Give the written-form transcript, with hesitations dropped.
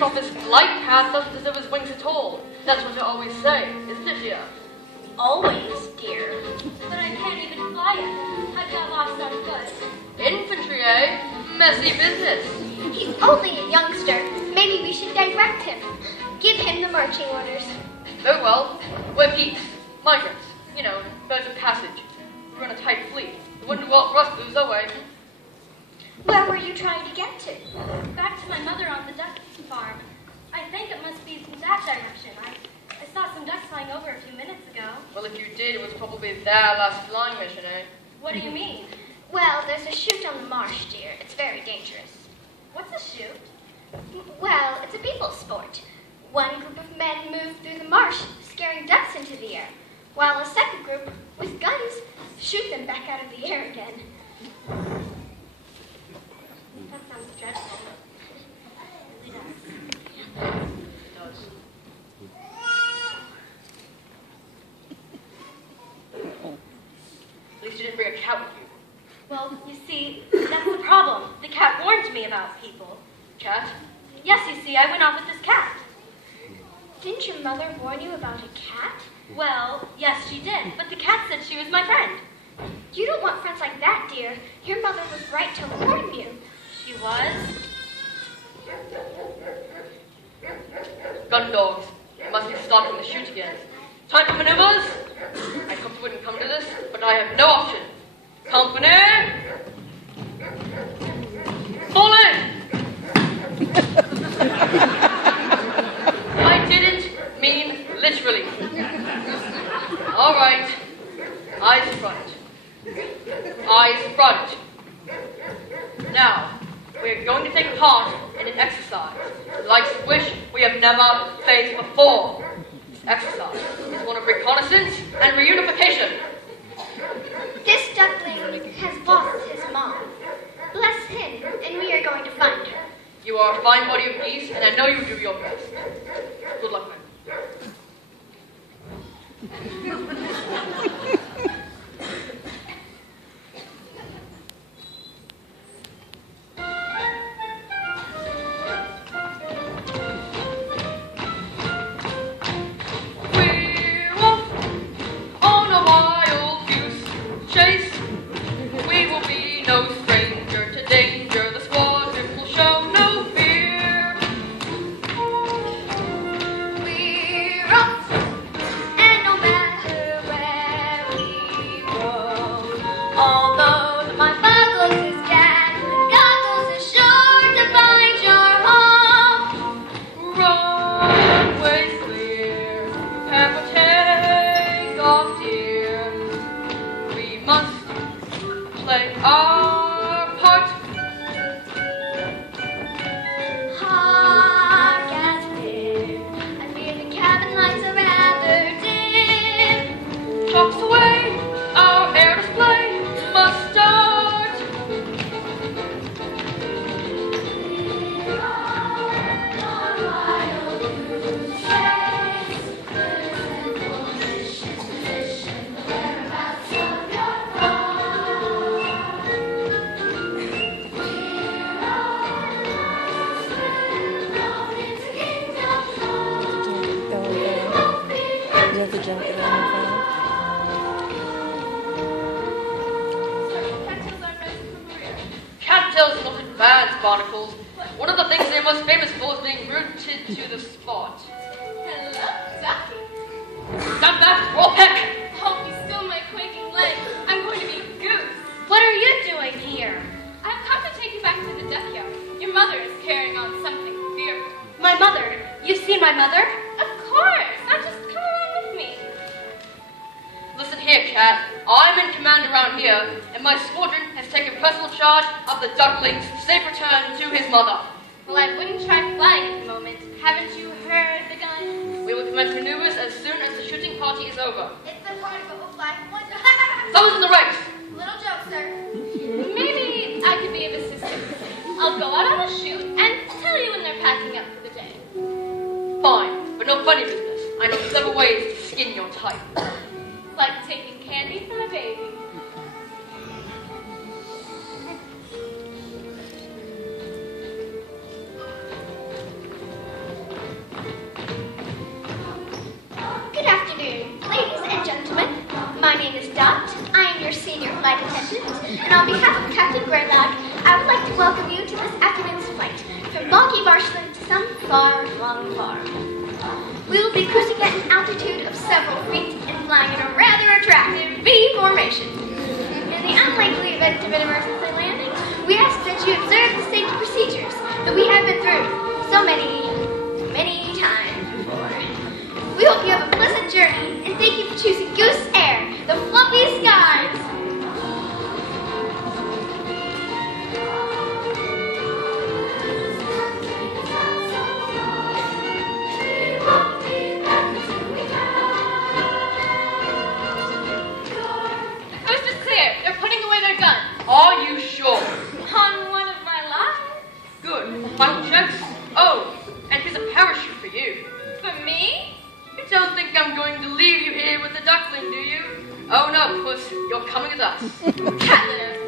Off his flight path doesn't deserve his wings at all. That's what I always say, isn't it, dear? Always, dear. But I can't even fly yet. I got lost on foot. Infantry, eh? Messy business. He's only a youngster. Maybe we should direct him. Give him the marching orders. Very well. We're peace. Migrants. You know, birds of passage. We run a tight fleet. It wouldn't do well for us to lose our way. Where were you trying to get to? Back to my mother on the duck farm. I think it must be that direction. I saw some ducks flying over a few minutes ago. Well, if you did, it was probably their last flying mission, eh? What do you mean? Well, there's a chute on the marsh, dear. It's very dangerous. What's a chute? Well, it's a people sport. One group of men move through the marsh, scaring ducks into the air, while a second group, with guns, shoot them back out of the air again. That sounds dreadful. It really does. At least you didn't bring a cat with you. Well, you see, that's the problem. The cat warned me about people. Cat? Yes, you see, I went off with this cat. Didn't your mother warn you about a cat? Well, yes, she did, but the cat said she was my friend. You don't want friends like that, dear. Your mother was right to warn you. She was? Gun dogs. You must be starting the chute again. Time for maneuvers? I hoped you wouldn't come to this, but I have no option. Company! Fall in! I didn't mean literally. All right. Eyes front. Eyes front. Now, we're going to take part in an exercise, like which we have never faced before. This exercise is one of reconnaissance and reunification. This duckling has lost his mom. Bless him, and we are going to find her. You are a fine body of geese, and I know you do your best. Good luck, man. We're off on a wild goose chase. We will be no stranger to danger. The squadron will show no fear. We're off, and no matter where we go, although my goggles is cat, goggles is sure to find your home. Runways clear, prepare for takeoff, dear. We must play our part. Hark as dim, I fear the cabin lights are rather dim. Clocks away, our air display must start. We're on a wild goose chase. Simple mission, the whereabouts of your heart. We're on going into kingdom come. Go, We go. won't be You have to jump it on the phone. Cattails are not advanced barnacles. One of the things they're most famous for is being rooted to the spot. Hello, ducky. Stand back, roll peck! Hope you still my quaking leg. I'm going to be goose. What are you doing here? I've come to take you back to the duck yard. Your mother is carrying on something fearful. My mother. You've seen my mother? Of course. Now just come along with me. Listen here, Cat. I'm in command around here, and my squadron has taken personal charge of the duckling's safe return to his mother. Well, I wouldn't try flying at the moment. Haven't you heard the guns? We will commence maneuvers as soon as the shooting party is over. It's the party, but we'll fly. Someone's in the race! Little joke, sir. Maybe I could be of assistance. I'll go out on a shoot and tell you when they're packing up for the day. Fine, but no funny business. I know clever ways to skin your type. It's like taking candy from a baby. flight attendant, and on behalf of Captain Graylag, I would like to welcome you to this afternoon's flight from boggy marshland to some far-flung farm. We will be cruising at an altitude of several feet and flying in a rather attractive V formation. In the unlikely event of an emergency landing, we ask that you observe the safety procedures that we have been through so many times before. We hope you have a pleasant journey, and thank you for choosing Goose Air, the fluffy skies. The coast is clear. They're putting away their guns. Are you sure? On one of my lives. Good. Final checks? Oh, and here's a parachute for you. For me? You don't think I'm going to leave you here with the duckling, do you? Oh no, puss. You're coming with us. Cat litter.